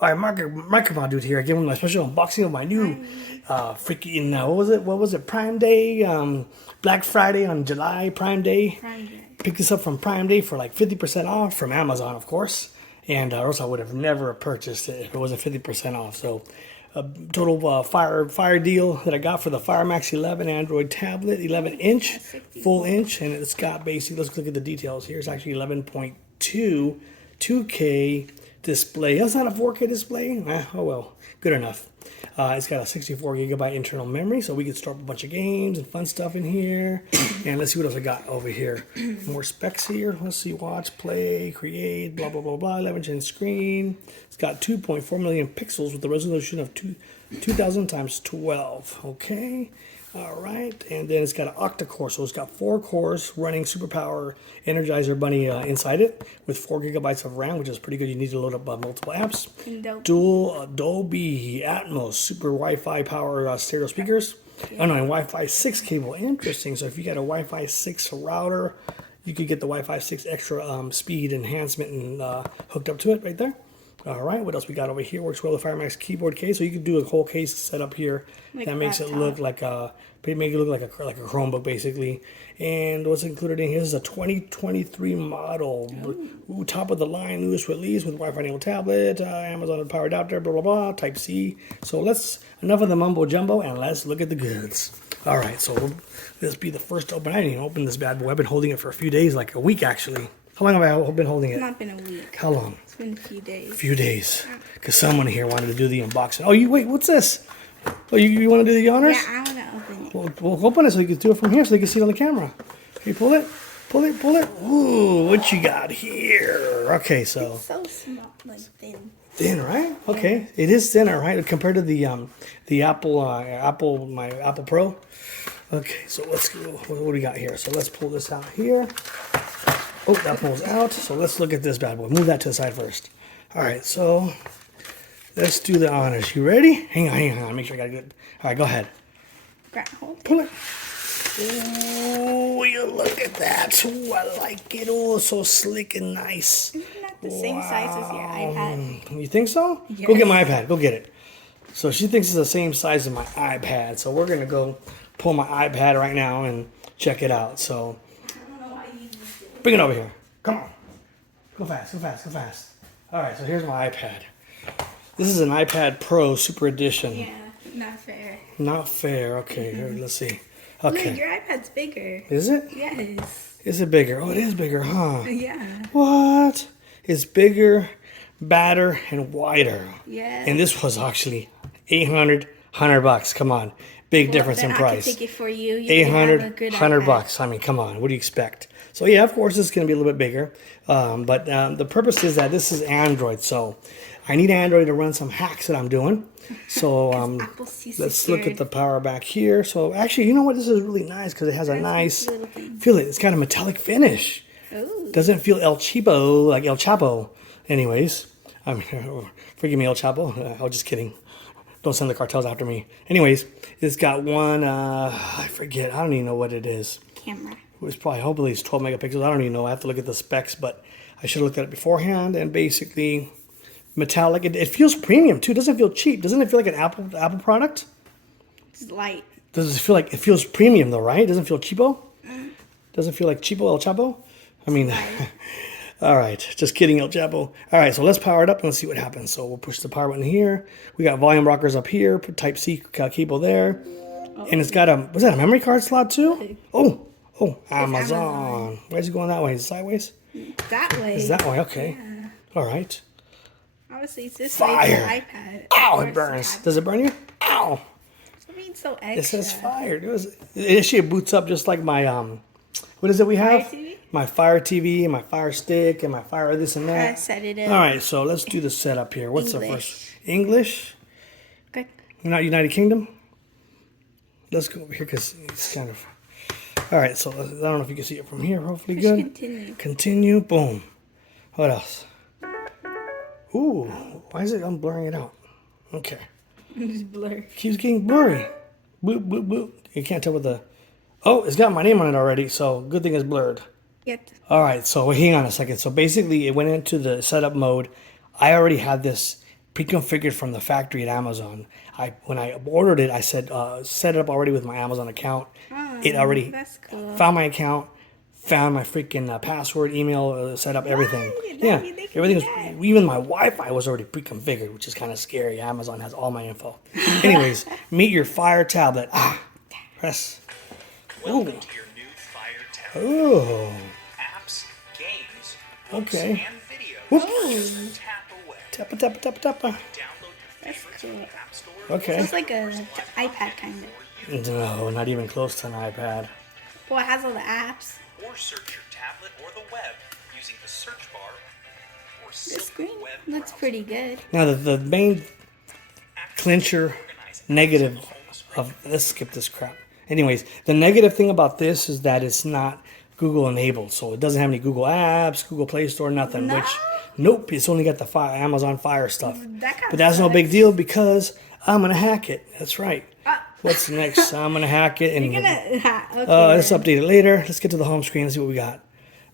All right, Microphone dude here. I give him my special unboxing of my new freaking what was it? Prime Day, Black Friday on July Prime Day. Prime Day. Picked this up from Prime Day for like 50% off from Amazon, of course. And or else I would have never purchased it if it wasn't 50% off. So a total fire deal that I got for the Fire Max 11 Android tablet, 11 inch, full inch, and it's got basically, let's look at the details here. It's actually 11.2 2K display. That's not a 4K display. Oh well, good enough. It's got a 64 gigabyte internal memory, so we can store up a bunch of games and fun stuff in here. And let's see what else I got over here. More specs here. Let's see, watch, play, create, blah, blah, blah, blah. 11-inch screen. It's got 2.4 million pixels with a resolution of 2000 times 12. Okay. All right, and then it's got an octa-core, so it's got 4 cores running superpower Energizer Bunny inside it with 4 gigabytes of RAM, which is pretty good. You need to load up multiple apps. Dual Dolby Atmos super Wi-Fi power stereo speakers. Oh no, and Wi-Fi 6 cable. Interesting. So if you got a Wi-Fi 6 router, you could get the Wi-Fi 6 extra speed enhancement and hooked up to it right there. All right, what else we got over here? Works well with Fire Max keyboard case, so you can do a whole case setup here. Like that makes it look like make it look like a Chromebook basically. And what's included in here is a 2023 model, top of the line, newest release with Wi-Fi enabled tablet, Amazon power adapter, blah blah blah, Type C. So enough of the mumbo jumbo, and let's look at the goods. All right, so this be the first open. I didn't even open this bad boy. I've been holding it for a few days, like a week actually. How long have I been holding it? It's not been a week. How long? It's been a few days. A few days. Because someone here wanted to do the unboxing. Oh, wait, what's this? Oh, you want to do the honors? Yeah, I want to open it. We'll open it so you can do it from here so they can see it on the camera. Can you pull it? Pull it, pull it. Ooh, what you got here? Okay, so. It's so small, like thin. Thin, right? Okay, it is thinner, right? Compared to the my Apple Pro. Okay, so let's go. What do we got here? So let's pull this out here. Oh, that pulls out. So let's look at this bad boy. Move that to the side first. All right, so let's do the honors. You ready? Hang on. Make sure I got it good. All right, go ahead. Pull it. Oh, you look at that. Oh, I like it. Oh, so slick and nice. Isn't that the same size as your iPad? You think so? Yes. Go get my iPad. Go get it. So she thinks it's the same size as my iPad. So we're going to go pull my iPad right now and check it out. So bring it over here. Come on. Go fast, go fast, go fast. All right, so here's my iPad. This is an iPad Pro Super Edition. Yeah, not fair. Not fair. Okay, here, let's see. Okay. Look, your iPad's bigger. Is it? Yes. Is it bigger? Oh, it is bigger, huh? Yeah. What? It's bigger, badder, and wider. Yeah. And this was actually $100. Come on. Big difference in price. I can take it for you. 800, $100. I mean, come on. What do you expect? So yeah, of course, it's going to be a little bit bigger. But the purpose is that this is Android. So I need Android to run some hacks that I'm doing. So let's look at the power back here. So actually, you know what? This is really nice because it has a nice, feel it. It's got a metallic finish. Ooh. Doesn't feel El Cheapo, like El Chapo. Anyways, I mean, forgive me, El Chapo. I was just kidding. Don't send the cartels after me. Anyways, it's got one, I forget. I don't even know what it is. Camera. It was probably, hopefully it's 12 megapixels. I don't even know. I have to look at the specs, but I should have looked at it beforehand. And basically, metallic. It feels premium too. It doesn't feel cheap. Doesn't it feel like an Apple product? It's light. Does it feel like, it feels premium though, right? It doesn't feel cheapo? Doesn't feel like cheapo El Chapo? I mean, all right. Just kidding, El Chapo. All right, so let's power it up and let's see what happens. So we'll push the power button here. We got volume rockers up here. Put Type C cable there. And it's got was that a memory card slot too? Oh, Amazon. Why is it going that way? Is it sideways? That way. Is that way? Okay. Yeah. All right. Obviously, it's this Fire. way for the iPad. Ow, it burns. Does it burn you? Ow. I mean, so extra. It says fire. It actually boots up just like my, what is it we have? Fire TV? My Fire TV and my Fire Stick and my Fire this and that. Set it up. All right, so let's do the setup here. What's the first? English? Okay. Not United Kingdom? Let's go over here because it's kind of... All right, so I don't know if you can see it from here. Hopefully good. Continue. Continue. Boom. What else? Ooh, why is it? I'm blurring it out. Okay. It's blurry. Keeps getting blurry. Boop, boop, boop. You can't tell what the... Oh, it's got my name on it already, so good thing it's blurred. Yep. All right, so hang on a second. So basically, it went into the setup mode. I already had this pre-configured from the factory at Amazon. When I ordered it, I said set it up already with my Amazon account. It already That's cool. found my account, found my freaking password, email, set up everything. Yeah, They can everything do that. was, even my Wi-Fi was already pre-configured, which is kind of scary. Amazon has all my info. Anyways, meet your Fire tablet. Press. Welcome to your new Fire tablet. Oh, Apps, games, books, okay. and videos. Whoop. Just tap away. Tappa, tappa, tappa, tappa. Download your favorites cool. from the App Store. Okay. So it's like a iPad kind of. No, not even close to an iPad. Well, it has all the apps. Or search your tablet or the web using the search bar or The Silk screen Web looks browser. pretty good. Now, the main clincher Organize apps negative in the home screen. of, let's skip this crap. Anyways, the negative thing about this is that it's not Google enabled, so it doesn't have any Google apps, Google Play Store, nothing. No? Which, nope, it's only got the Amazon Fire stuff. That kinda But that's no big sucks. deal because I'm gonna hack it. That's right. Ah. What's next? I'm gonna hack it and You're gonna. Okay. let's update it later. Let's get to the home screen and see what we got.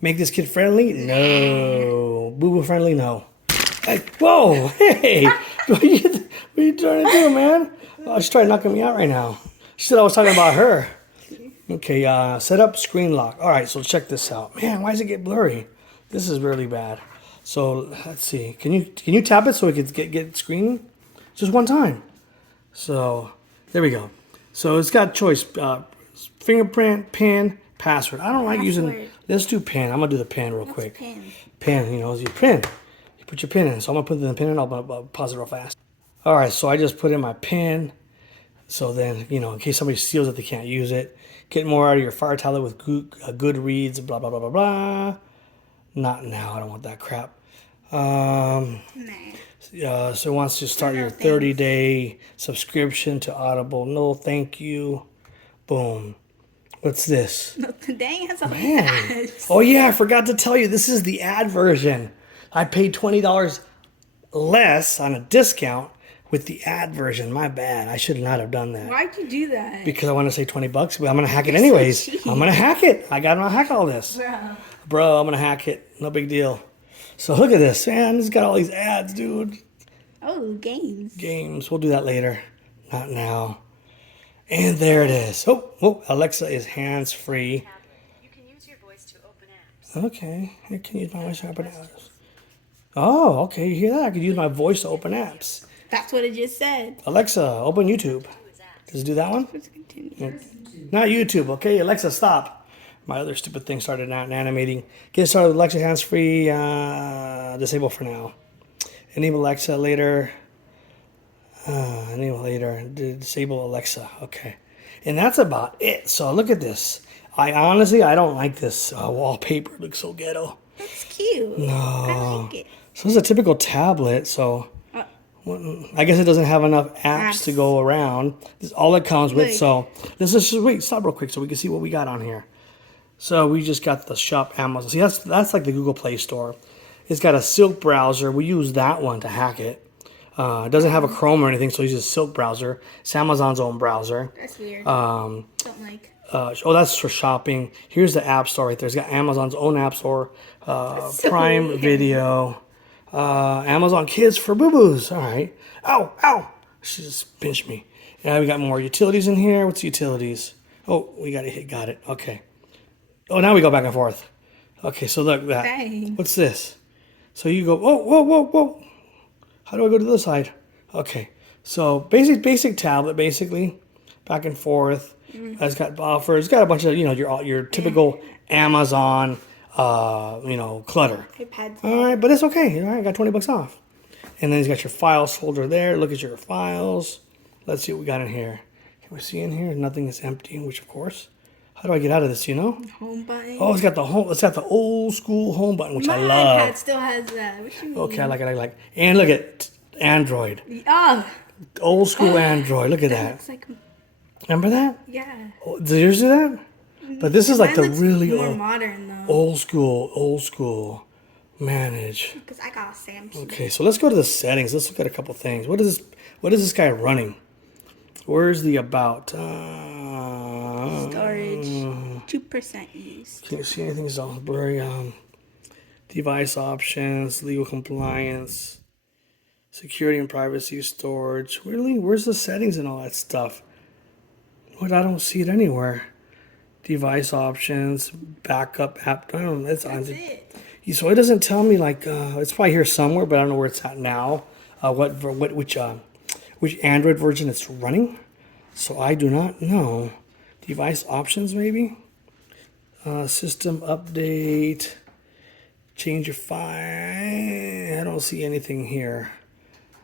Make this kid friendly? No. Boo boo friendly? No. Hey, whoa! Hey, what are you trying to do, man? Oh, she's trying to knock me out right now. She said I was talking about her. Okay, set up screen lock. All right, so check this out. Man, why does it get blurry? This is really bad. So let's see. Can you tap it so we could get screen? Just one time. So there we go. So it's got choice: fingerprint, pin, password. I don't like using. Password. Let's do pin. I'm gonna do the pin real quick. Pin. Pin, you know, is your pin. You put your pin in. So I'm gonna put the pin in. I'll pause it real fast. All right, so I just put in my pin. So then, you know, in case somebody steals it, they can't use it. Get more out of your Fire tablet with good reads. Blah blah blah blah blah. Not now. I don't want that crap. Nah. So it wants to start No, your thanks. 30-day subscription to Audible. No, thank you. Boom. What's this? Dang, has all these Man. ads. Oh yeah, I forgot to tell you. This is the ad version. I paid $20 less on a discount with the ad version. My bad. I should not have done that Why'd you do that? because I want to say $20, but I'm gonna hack it You're so anyways. cheap. I'm gonna hack it. I gotta hack all this, bro. I'm gonna hack it. No big deal. So look at this, man. It's got all these ads, dude. Oh, games. Games. We'll do that later. Not now. And there it is. Oh, Alexa is hands-free. tablet. You can use your voice to open apps. Okay, I can use my voice to open apps. Oh, okay, you hear that? I can use my voice to open apps. That's what it just said. Alexa, open YouTube. Does it do that one? Let's continue. Not YouTube, okay? Alexa, stop. My other stupid thing started not animating. Get started with Alexa hands-free. Disable for now. Enable Alexa later. Enable later. Disable Alexa. Okay. And that's about it. So look at this. I don't like this wallpaper. It looks so ghetto. That's cute. I like it. So it's a typical tablet. So I guess it doesn't have enough apps to go around. This is all it comes with. Look. So let's just wait. Stop real quick so we can see what we got on here. So we just got the shop Amazon. See, that's like the Google Play Store. It's got a Silk browser. We use that one to hack it. It doesn't have a Chrome or anything, so we use a Silk browser. It's Amazon's own browser. That's weird. Um, Don't like. That's for shopping. Here's the App Store right there. It's got Amazon's own App Store, so Prime weird. Video, Amazon Kids for boo-boos. All right. Ow. She just pinched me. Yeah, we got more utilities in here. What's utilities? Oh, we got it. Okay. Oh, now we go back and forth. Okay, so look that. Dang. What's this? So you go, whoa. How do I go to the other side? Okay. So basic tablet, basically. Back and forth. It's got buffers. It's got a bunch of, your typical Amazon, clutter. iPads. All right, but it's okay. All right, I got $20 off. And then he's got your files folder there. Look at your files. Let's see what we got in here. Can we see in here? Nothing is empty, which of course. How do I get out of this, Home button. Oh, it's got the old school home button, which My I love. iPad still has that. What you mean? Okay, I like it. And look at Android. Oh, Old school Android. Look at that that. looks like, Remember that? yeah. Oh, did yours do that? But this is like Mine the looks really more old modern though. old school. Manage. Because I got a Samsung. Okay, so let's go to the settings. Let's look at a couple things. What is this guy running? Where's the about? Storage. 2% use. Can't see anything. It's all blurry. Device options, legal compliance, Security and privacy, storage. Really? Where's the settings and all that stuff? What? I don't see it anywhere. Device options, backup app. I don't know. That's it. So it doesn't tell me like it's probably here somewhere, but I don't know where it's at now. Which Android version it's running. So I do not know. Device options maybe. System update. Change your file. I don't see anything here.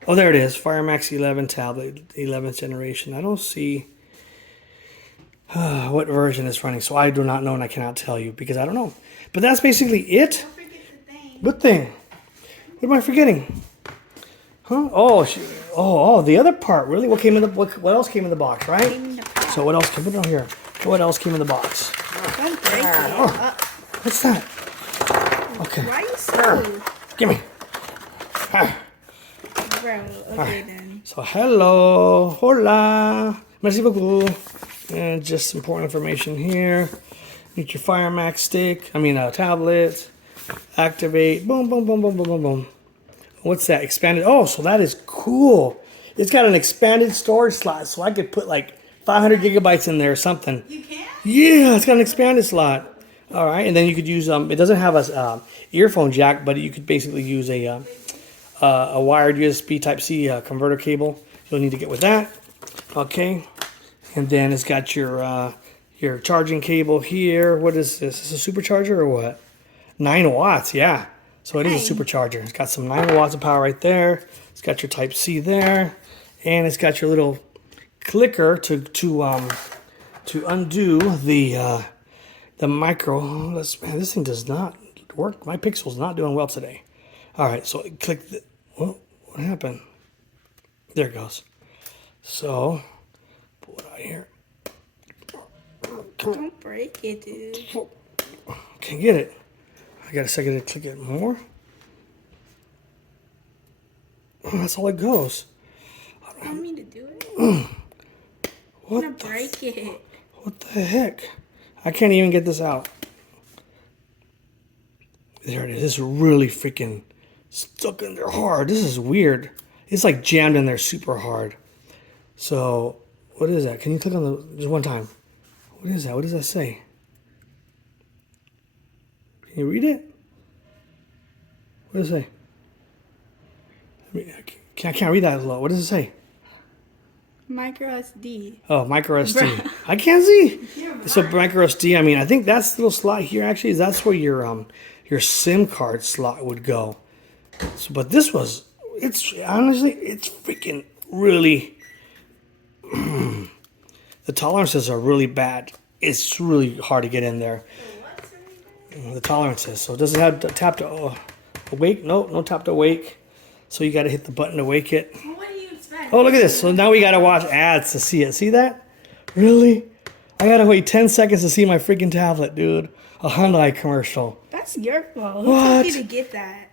Oh, there it is. Fire Max 11 tablet, 11th generation. I don't see what version it's running. So I do not know and I cannot tell you because I don't know. But that's basically it. Don't forget the thing. What thing? What am I forgetting? Huh? Oh, the other part. Really? What came in the what else came in the box, right? In the box. So what else came? Put it on here. What else came in the box? Don't break it. Oh. What's that? Okay. Why are you so... Give me. Bro, okay then. So hello, hola, merci beaucoup. And just important information here. Need your Fire Max stick. Tablet. Activate. Boom, boom, boom, boom, boom, boom, boom. What's that? Expanded. Oh, so that is cool. It's got an expanded storage slot, so I could put like 500 gigabytes in there or something. You can? Yeah, it's got an expanded slot. All right, and then you could use it doesn't have a earphone jack, but you could basically use a wired USB Type C converter cable. You'll need to get with that. Okay, and then it's got your charging cable here. What is this? Is this a supercharger or what? 9 watts, yeah. So it is a supercharger. It's got some 9 watts of power right there. It's got your Type C there, and it's got your little clicker to undo the micro. Man, this thing does not work. My Pixel's not doing well today. All right, so click the. What happened? There it goes. So pull it out here. Don't break it, dude. Can't get it. I got a second to click it more. Oh, that's all it goes. You want me to do it? What? I'm gonna break it. What the heck? I can't even get this out. There it is. This is really freaking stuck in there hard. This is weird. It's like jammed in there super hard. So, what is that? Can you click on the just one time? What is that? What does that say? Can you read it? What does it say? I can't read that low. What does it say? Micro SD. Oh, micro SD. I can't see. So micro SD. I think that's the little slot here. Actually, that's where your SIM card slot would go. So, but this was. It's honestly, it's freaking really. The tolerances are really bad. It's really hard to get in there. The tolerances. So does it have tap to awake? No tap to awake. So you got to hit the button to wake it. What do you expect? Oh, look at this. So now we got to watch ads to see it. See that? Really? I got to wait 10 seconds to see my freaking tablet, dude. A Hyundai commercial. That's your fault. Who What? told you to get that?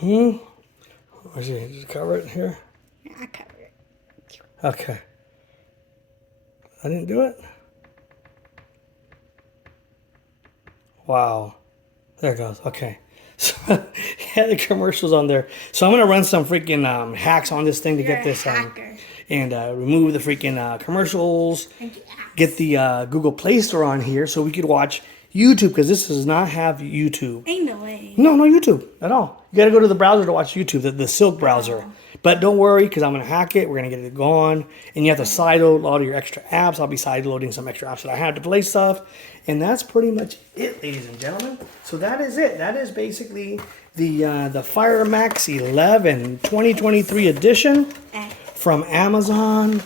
Let's see. Just cover it here. Yeah, I cover it. Okay. I didn't do it? Wow. There it goes. Okay. So, yeah, the commercials on there. So I'm going to run some freaking hacks on this thing to You're get a this hacker. and remove the freaking commercials. Get the Google Play Store on here so we could watch YouTube because this does not have YouTube. Ain't no way. No YouTube at all. You got to go to the browser to watch YouTube, the Silk browser. But don't worry because I'm going to hack it. We're going to get it gone. And you have to sideload all of your extra apps. I'll be sideloading some extra apps that I have to play stuff. And that's pretty much it, ladies and gentlemen. So that is it. That is basically the Fire Max 11 2023 edition from Amazon.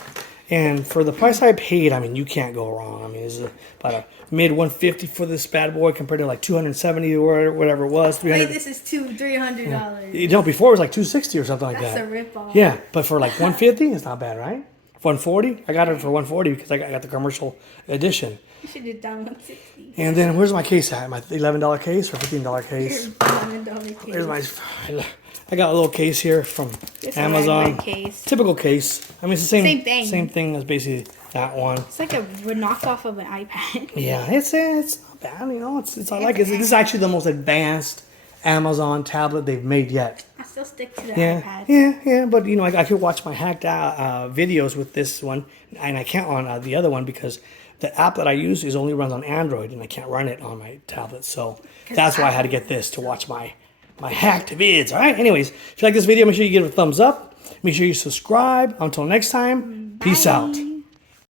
And for the price I paid, you can't go wrong. It's about a mid 150 for this bad boy compared to like 270 or whatever it was. 300. Wait, this is $300. You know, before it was like 260 or something like That's that. a ripoff. Yeah, but for like 150, it's not bad, right? 140, I got it for 140 because I got the commercial edition. You should have done 160. And then where's my case at? My $11 case or $15 case? Your $11 case. Where's my? I got a little case here from It's a Amazon. regular case. Typical case. It's the same. Same thing. Same thing as basically that one. It's like a knockoff of an iPad. Yeah, it's not bad. It's I like it. This is actually the most advanced Amazon tablet they've made yet. I still stick to the Yeah, iPad. yeah, but you know, I could watch my hacked videos with this one, and I can't on the other one because the app that I use is only runs on Android, and I can't run it on my tablet. So that's why I had to get this to watch my hacked vids. All right. Anyways, if you like this video, make sure you give it a thumbs up. Make sure you subscribe. Until next time, peace out.